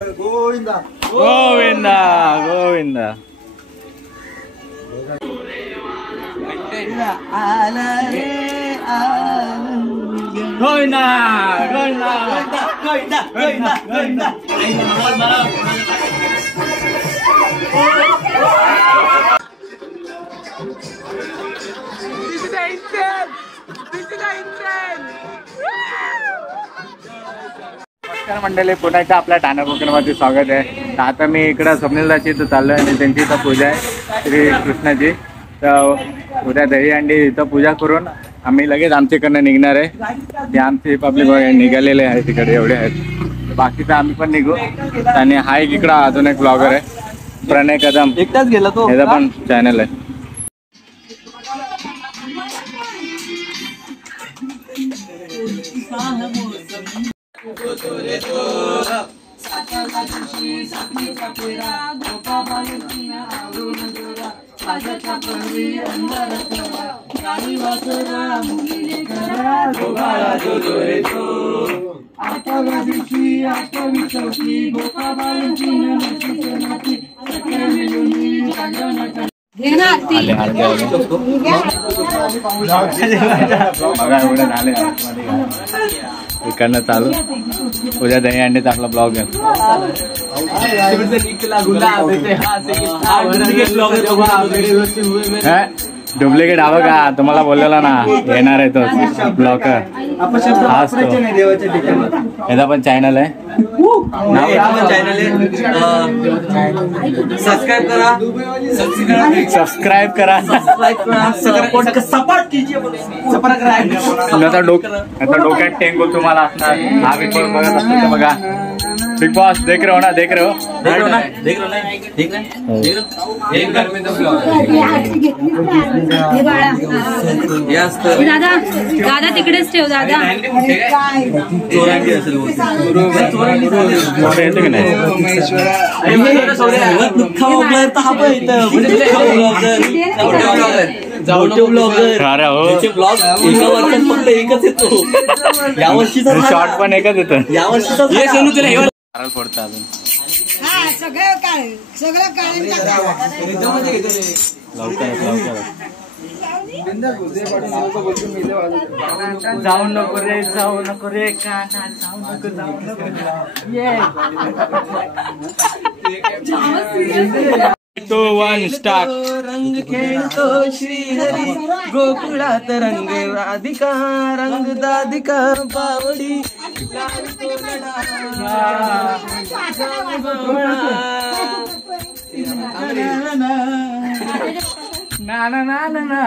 गोविंदा गोविंदा गोविंदा गोविंदा गोविंदा गोविंदा गोविंदा गोविंदा नमस्कार मंडळी, पुन्हा एकदा आपल्या ठाणे कोकणमध्ये स्वागत आहे. तर आता मी इकडं स्वप्नीलदाची इथं चाललो आहे आणि त्यांची इथं पूजा आहे श्री कृष्णाची. तर उद्या दहीहंडी इथं पूजा करून आम्ही लगेच आमच्याकडनं निघणार आहे. ते आमचे पब्लिक निघालेले आहे तिकडे एवढे आहेत. बाकीचं आम्ही पण निघू. आणि हा एक इकडं अजून एक ब्लॉगर आहे प्रणय कदम, एकटाच गेला तो, याचा पण चॅनल आहे. इकडनं चालू उद्या दहीहंडीचा आपला ब्लॉग आहे. डुप्लिकेट हवं का तुम्हाला बोललेला ना, येणार आहे तो ब्लॉगर. याचा पण चॅनल आहे, सबस्क्राईब करा. डोक्यात टेंगो तुम्हाला असणार. हा बिग बॉस बघत असतो बघा. बिग बॉस देख रहे हो ना, देख रहे हो ना, देख दादा दादा तिकडेच ठेव दादा. येतो की नाही? शॉर्ट पण एकच येतं. फोडतं अजून जाऊ नको रे, जाऊ नको रे काना, जाऊ नको, जाऊ नको. 2 1 स्टार्ट. रंग खेळतो श्रीहरी गोकुळात, रंग राधिका रंग दाधिका पावडी ना ना ना ना ना.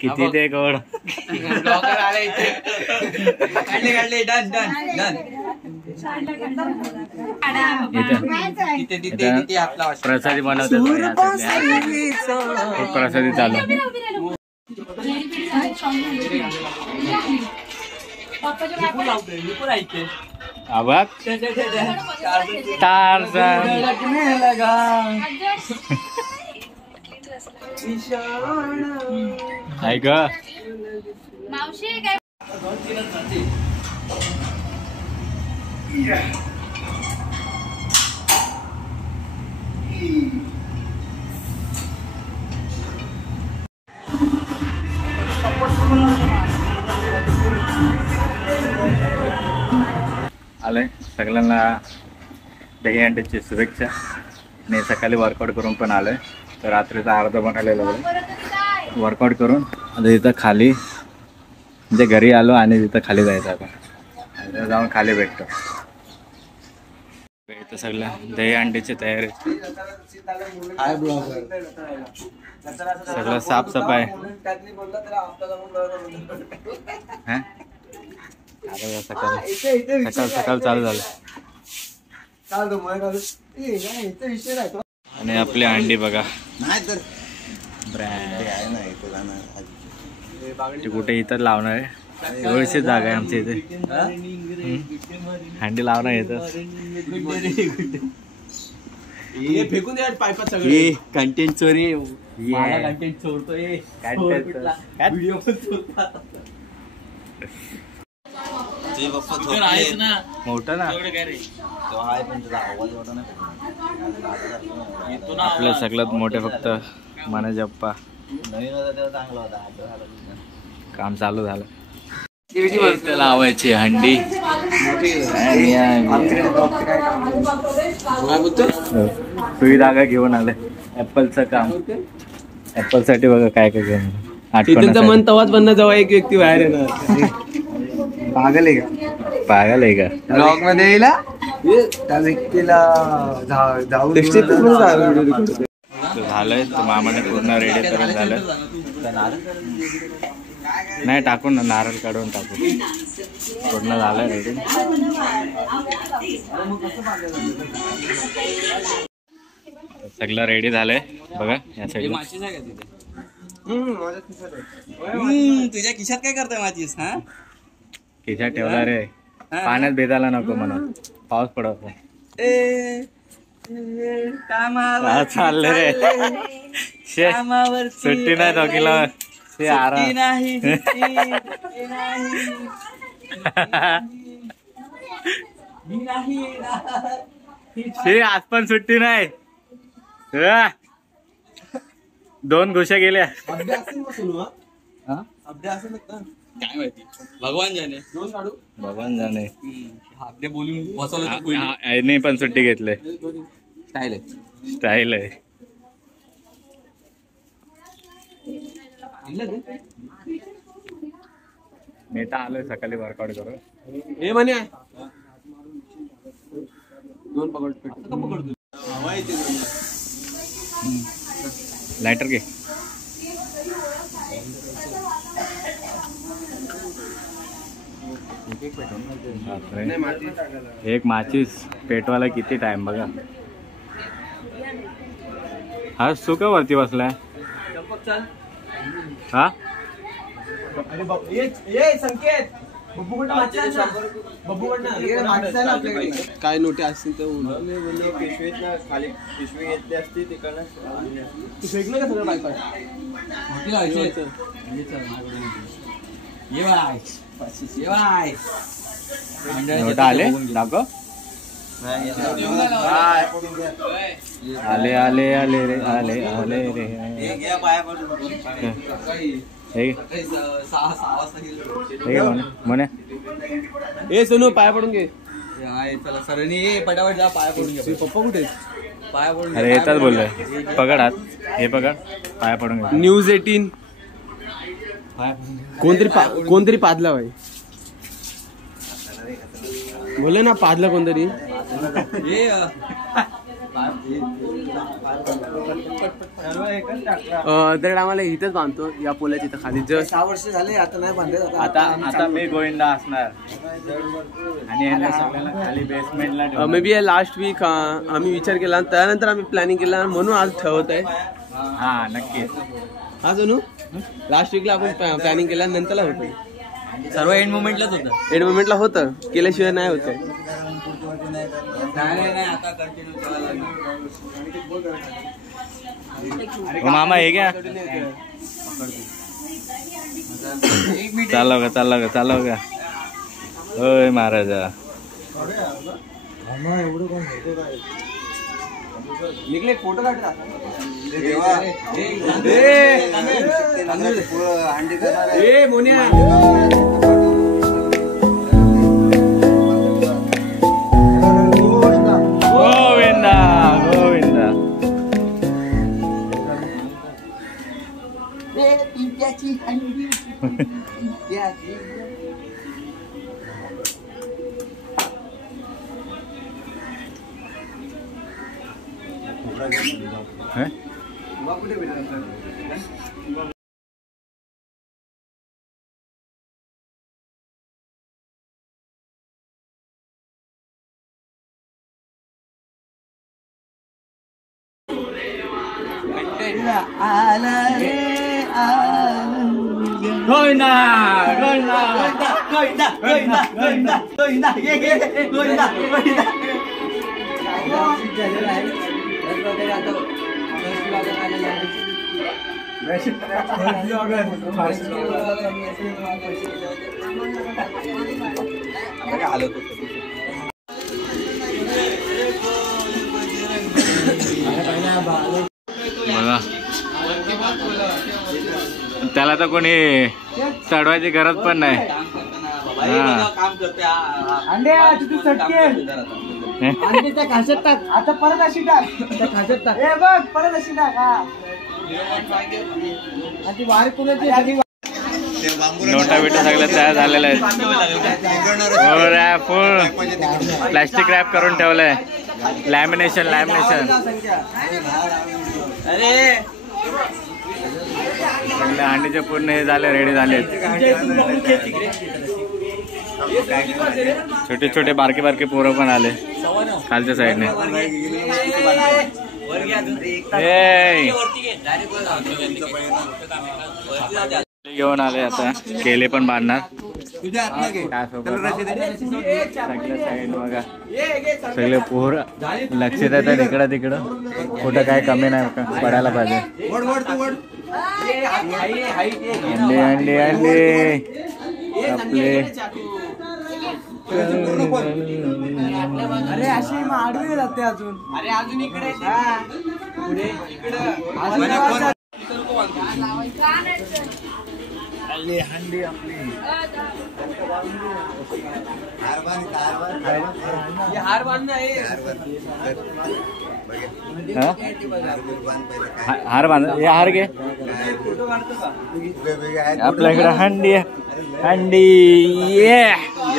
किती ते गोड काढले डन डन डन. प्रसादी बनवतात, प्रसादी चालू. आवाज ऐक आले सगळ्यांना दहीहंडीची शुभेच्छा. आणि सकाळी वर्कआउट करून पण आलोय. तर रात्रीचा अर्धा बनवलेला वर्कआउट करून आता इथं खाली म्हणजे घरी आलो आणि तिथं खाली जायचं. आता जाऊन खाली भेटतो. इथं सगळं दहीहंडीची तयारी, सगळं साफसफाई. सकाळ सकाळ चालू झालं. आणि आपली अंडी बघा, ब्रँड कुठे इथं लावणार आहे. एवढीशी जागा आहे आमच्या इथे. हंडी लावणार येतं. फेकून द्या पाईपात सगळे कंटेंट चोरी कंटेंट चोरतोय व्हिडिओ पण चोरतात तुझे पप्पा झोपले ना मोठं ना तो आहे पण तुझा आवाज एवढा नाही आपलं सगळ्यात मोठे फक्त मनोज अप्पा नवीन होता तेव्हा चांगला होता आता झाला काम चालू झालं लावायची हंडी सुविधा घेऊन आले ऍपलचं काम ऍपल साठी बघा काय काय घेऊन तिथूनचं मन तवाच बनणं जेव्हा एक व्यक्ती बाहेर येणार पागल आहे का पागल आहे का ब्लॉग मध्ये येईल त्या व्यक्तीला झालंय तर मामाने पूर्ण रेडी करून झालं नाही टाकून ना नारळ काढून टाकून पूर्ण झालंय रेडी सगळं रेडी झालंय बघा या साईड तुझ्या खिशात काय करताय माझीस हा खिशात ठेवला रे पाण्यात भेदायला नको म्हणून पाऊस पडतो चाललंय रे सुट्टी नाही दोघीला आज पण सुट्टी नाही 2 घुशा गेल्या काय माहिती भगवान जाने दोन काढू भगवान जाणे आपले बोलून बसवलं आईने पण सुट्टी घेतली स्टाईल आहे स्टाईल आहे मी तर आलोय सकाळी वर्कआउट करू हे म्हणे दोन पकडतो लायटर घे एक माचीस पेटवायला किती टाइम बघा हा सुका वरती बसलाय हा संकेत काय नोटी असतील तर पिशवीत खाली पिशवी घेतली असती तिकडनं फेकलं का सगळं बायपास नोटा आले दाखव आले आले आले रे आले आले रे म्हणे ए सोनू पाया पडून घे चला सरांनी पटापट जा पाया पडून घे. पप्पा कुठे पाया पडून अरे येतात बोललोय पकड हात हे पकड पाया पडून घे. न्यूज 18 कोणतरी पादला भाई बोले ना पादला कोणतरी तर आम्हाला इथेच बांधतो या पोल्याच्या इथं खाली जस्ट 6 वर्ष झाले आता नाही बांधत आता आता मी गोविंदा असणार आणि यांना सगळ्यांना खाली बेसमेंटला मे बी लास्ट वीक आम्ही विचार केला त्यानंतर आम्ही प्लॅनिंग केला म्हणून आज ठेवत आहे हा नक्कीच हा जणू लास्ट वीकला आपण प्लॅनिंग केल्या नंतरला होतं सर्व एंड मोमेंटलाच होतं एंड मोमेंटला होतं केल्याशिवाय नाही होतं नाही आता कंटिन्यू मामा हे घ्या चालव का होय महाराजा निघले फोटो काढ मोन्या गोविंदा गोविंदा गोविंदा बघा त्याला तर कोणी चढवायची गरज पण नाही. काम करते आता परत अशी टाक बघ परत अशी टाक ती वारी कुणाची नोटा बिटा सगळं तयार झालेलं आहे. फुल प्लॅस्टिक रॅप करून ठेवलंय. लॅमिनेशन अरे अंडीचे पूर्ण हे झाले, रेडी झाले. छोटे छोटे बारके बारके पोरं पण आले खालच्या साईडने. घेऊन आले आता केले पण बांधणार. सगळ्या साईड बघा सगळे पोर लक्ष देतात इकडं तिकडं. कुठं काय कमी नाही पडायला पाहिजे. अंडे आपले अरे अशी आडवी जाते अजून. अरे अजून इकडे हंडी आपली हार बांधणं आहे. हार बांध हार घे आपल्याकडे. हंडी ये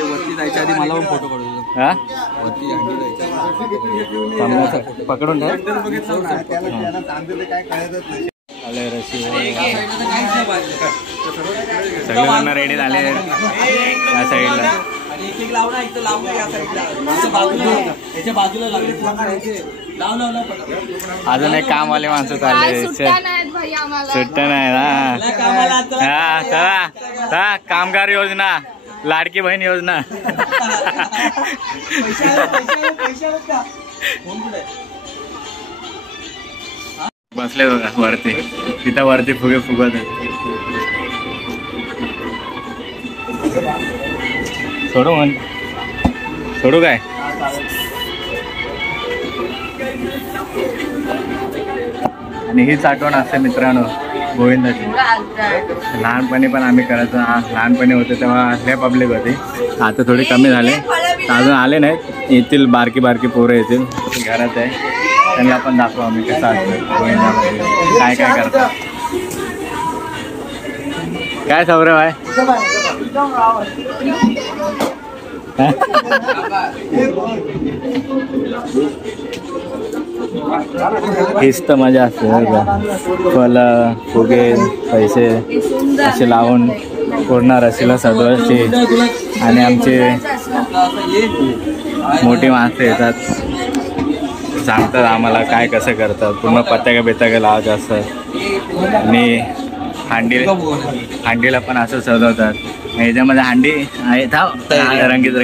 वरती जायच्या आधी मला पण फोटो काढू. हा वरती हंडी जायचं पकडून सगळे रेडी झाले या साईडला. एक एक लावणार इथं लावून या साईडला याच्या बाजूला लागले. अजून एक कामवाले माणसं चालले. सुट्ट्या नाही ना. चला कामगार योजना, लाडकी बहीण योजना. बसले बघा वरती. तिथं वरती फुगे फुगत सोडू काय. आणि हीच आठवण असते मित्रांनो गोविंदाची. लहानपणी पण आम्ही करायचो. लहानपणी होते तेव्हा लय पब्लिक होती. आता थोडी कमी झाले. अजून आले नाहीत. येतील बारकी पोरं येतील. घरात आहे त्यांना पण दाखवू आम्ही कसं असतं गोविंदामध्ये काय काय करतात. काय सौरभ आहे. हीच तर मजा असते. फलं फुगे पैसे असे लावून पूर्ण रशीला सजवायचे. आणि आमचे मोठी माणसं येतात, सांगतात आम्हाला काय कसं करतात. पूर्ण पताका बिताका लावायचं असतात. आणि हांडीला पण असं सजवतात. ह्याच्यामध्ये हांडी आहे रंगीत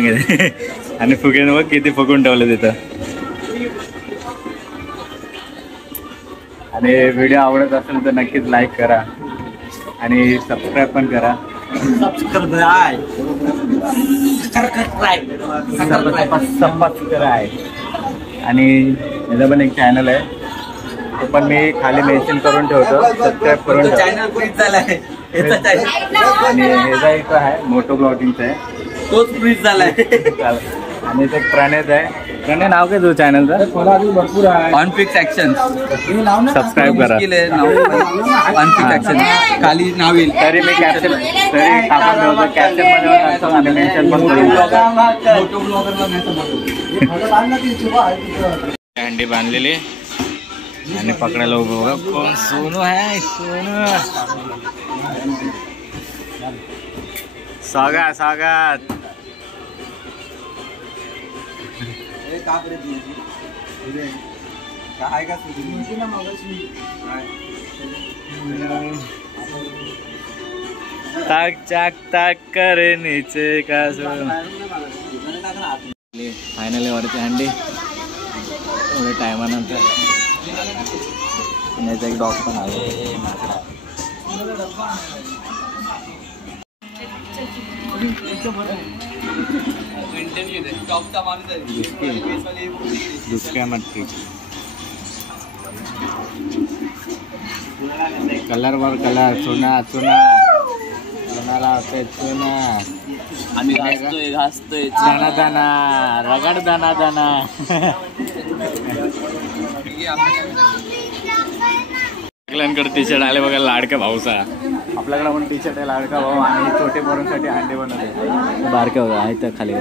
आणि फुगे बघ किती फुगून ठेवले तिथं. आणि व्हिडिओ आवडत असेल तर नक्कीच लाईक करा आणि सबस्क्राईब पण करा. आणि याचा पण एक चॅनल आहे, तो पण मी खाली मेन्शन करून ठेवतो. सबस्क्राईब करून ठेवा. आणि ह्याचा एक आहे मोटो ब्लॉगिंगचा आहे, तोच फ्रीज झालाय. आणि एक प्रणेत आहे. प्रणय नाव काय तुझं चॅनलचं. भरपूर आहे. ऑन फिक्स ॲक्शन सबस्क्राईब करा. ऑन फिक्स ॲक्शन खाली नाव येईल. तरी मी कॅप्शन तरी टाकून ठेवतो. कॅप्शन मध्ये मेन्शन पण करून. हंडी बांधलेली आणि पकडायला उभं बघा कोण. सोनू आहे. स्वागत. ताक चाक ताक करे नीचे का. फायनली वरती हंडी थोड्या टायमानंतर पुण्याचा एक डॉग पण आहे. कलर वर कलर, चुना चुना चुनाला चुना. आम्ही घासतोय दाना दाना रगड दाना दाना. सगळ्यांकडे टी शर्ट आले बघा लाडका भाऊचा. आपल्याकडे पण टी शर्ट आहे लाडका भाऊ आणि छोटे पोरांसाठी अंडे बनवले. बारके बघा आहेत तर खाली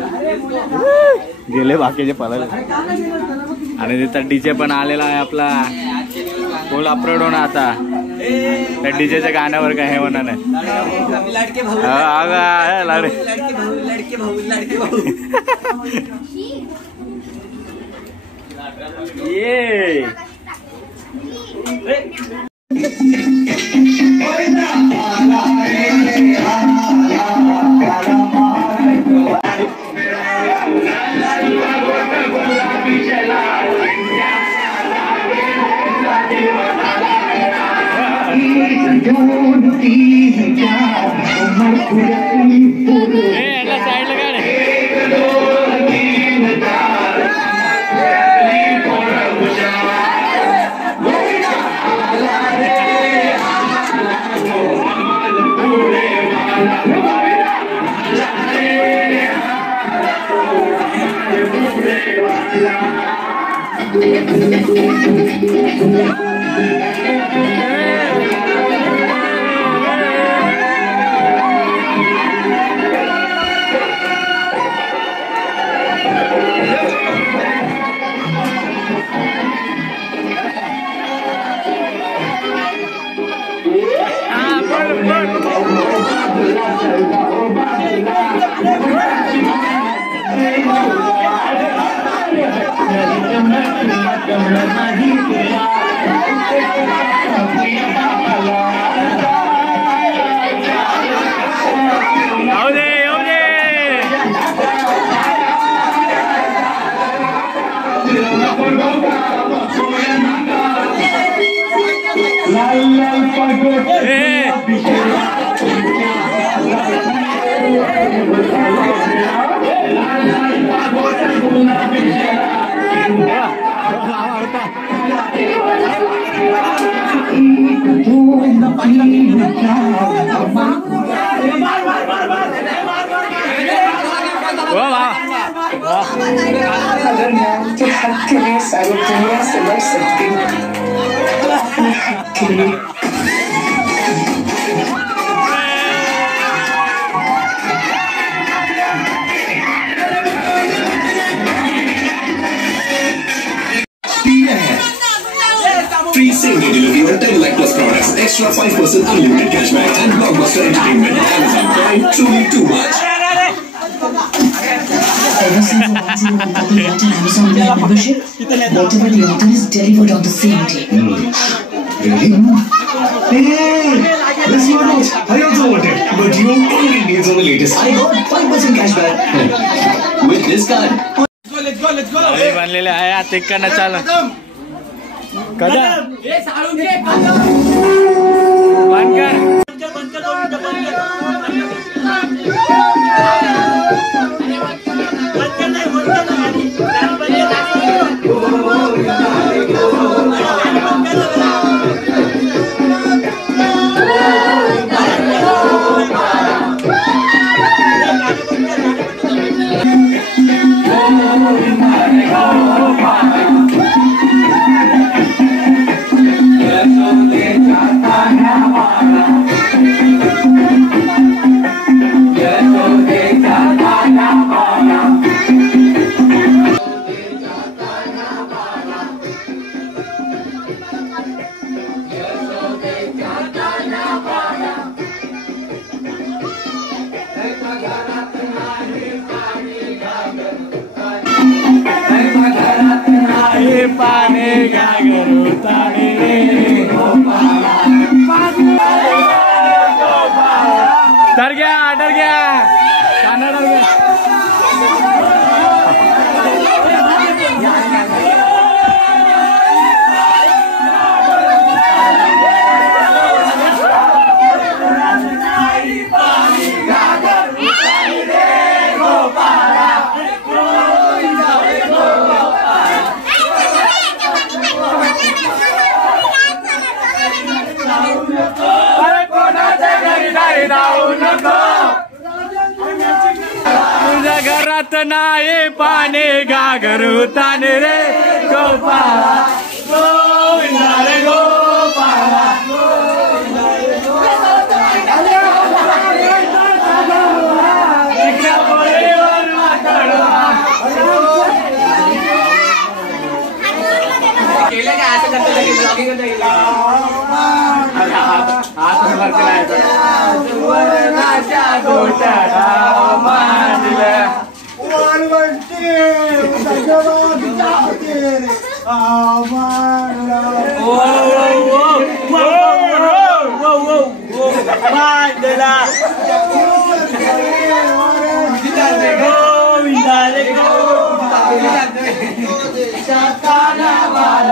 गेले बाकीचे पळाले. आणि तिथं डीजे पण आलेला आहे आपला फुल अपलोड होणार आता. त्या डीजेच्या गाण्यावर काय हे म्हणा नाही. लाडके भाऊ लाडके भाऊ लाडके भाऊ. ये साइड लगा Free same-day delivery on 10 lakh plus products, extra 5% unlimited cashback, and blockbuster entertainment. Amazon Prime, truly too much. Ever since the 1011 Amazon Prime membership, whatever the order is delivered on the same day. Really? Hey, this is not. I also want it, but you only needs on the latest. I got 5% cashback with this card. Let's go. बनलेले आहे आता करणं चालू कदा बंद पाने गागरू ताने डर गया खाना डर गया अरे कोणाच्या घरी दारी जाऊ नको, तुझ्या घरात नाही पाणी घागर उताने रे गोपाळा, गोविंदा रे गोपाळा.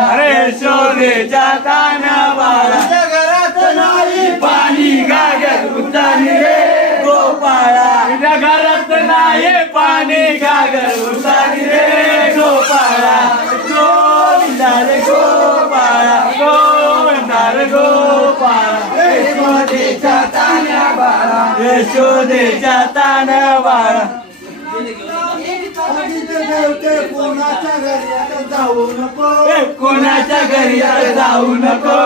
अरे शोधेच्या तानावाला घरात नाही पाणी घागर उतानी रे गोपाळा, तुझ्या घरात नाही पाणी घागर उतानी रे गोपाळा, गोविंदा रे गोपाळा, गोविंदा रे गोपाळा. यशोदेच्या तानावाला, यशोदेच्या तानावाला. कोणाच्या घरी आता जाऊ नको, कोणाच्या घरी आता जाऊ नको.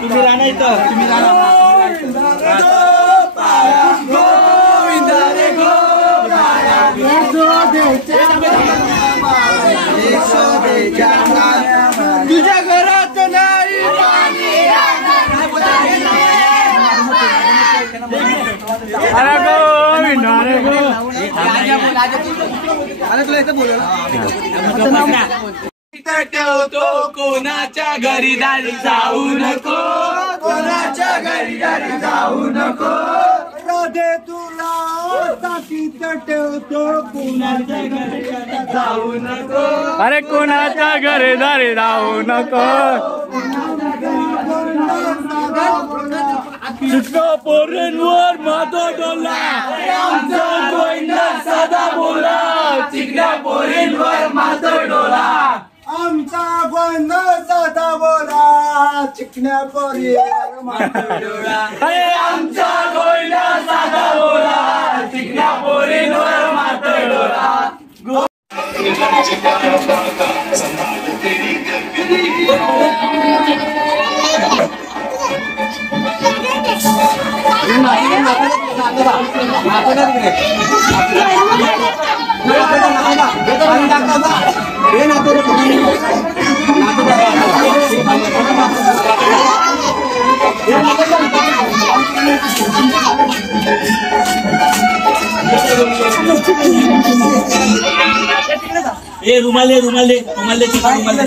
तुम्ही राहणार इथं, तुम्ही राहणार. तुझ्या घरात नाही अरे गोविंद अरे गो तुला इथं बोल ठेवतो, कोणाच्या घरी दारी जाऊ नको, कोणाच्या घरी दारी जाऊ नको. राधे तुला ताकीत ठेवतो, कोणाच्या घरी जाऊ नको. अरे कोणाच्या घरी दारी जाऊ नको. चिकना पोरींवर माता डोला, आमचा गोविंदा सदा बोला. चिकना पोरींवर माता डोला, आमचा गोविंदा सदा बोला. चिकन्या पोरींवर माता डोला, अरे आमचा गोविंदा सदा बोला. चिकन्या पोरींवर माता डोला. ए रुमाले रुमाले रुमाले रुमाले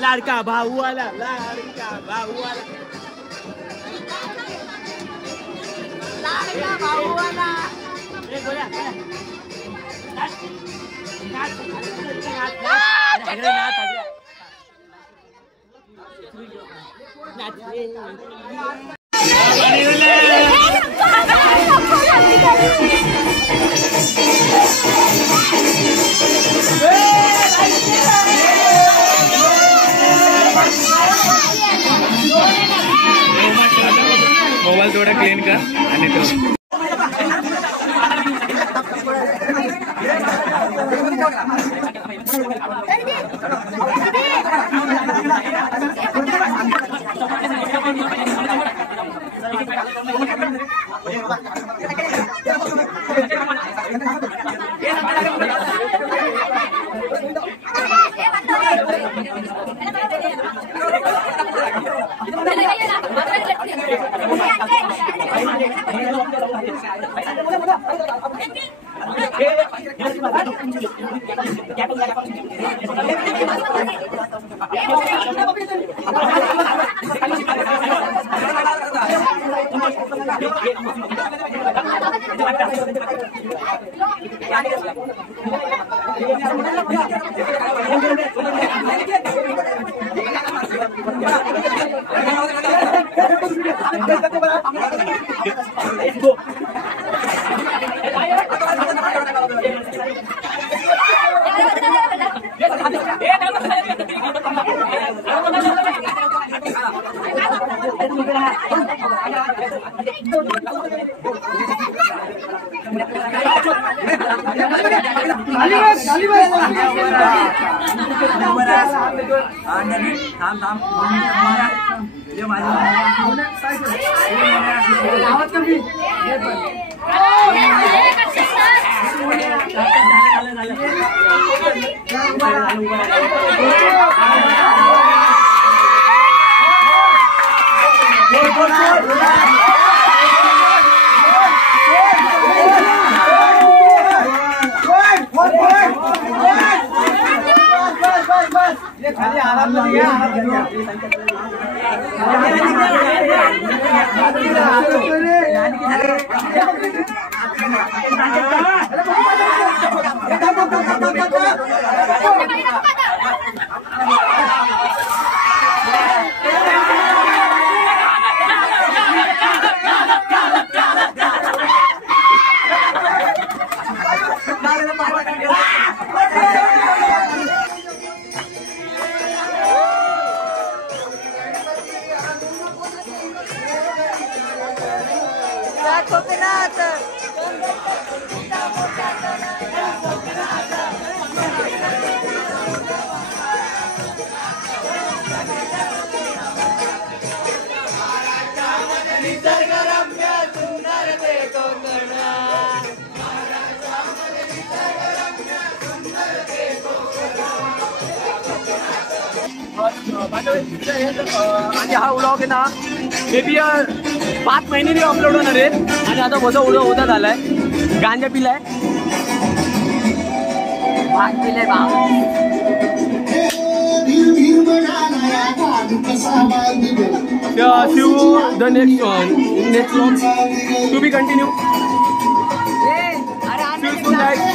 लाडका भाऊ आला, लाडका भाऊ आला, लाडका भाऊ आला. मोबाईल थोडा क्लीन कर आणि तो आणि हा व्लॉग आहे ना मे बी 5 महिन्यांनी अपलोड होणार आहे आणि आता माझा व्हिडिओ होता झालाय. गांजा पिलाय भाग पिलाय भाग see you the next one, next vlog to be continue. See you soon guys.